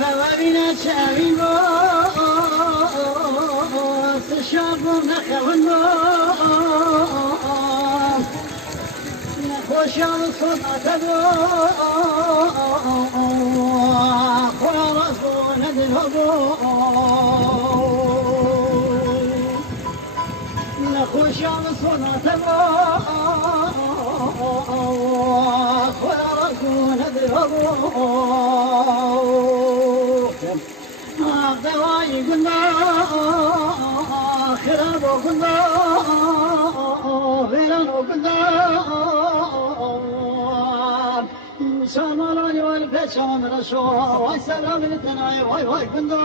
غوارينا شاوي موس شابونا خونا نخوشان صدات خوارزون دلهبو نخوشان صدات خوارزون دلهبو دواي قلنا خراب قلنا فيران قلنا سامراني والبشام رشوا والسلام للتناي واي واي قلنا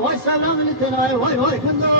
والسلام للتناي واي واي كنا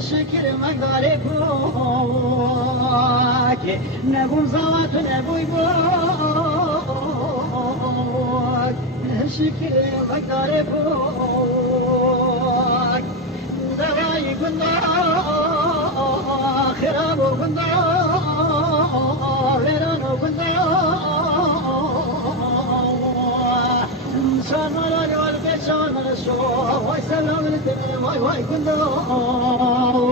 شكر مقداري بوك نبو زوات نبوي بوك شكر مقداري بوك دواي قلنا خراب قلنا غيران قلنا سامراني والبشام رشوا وسلام للدنيا واي واي كله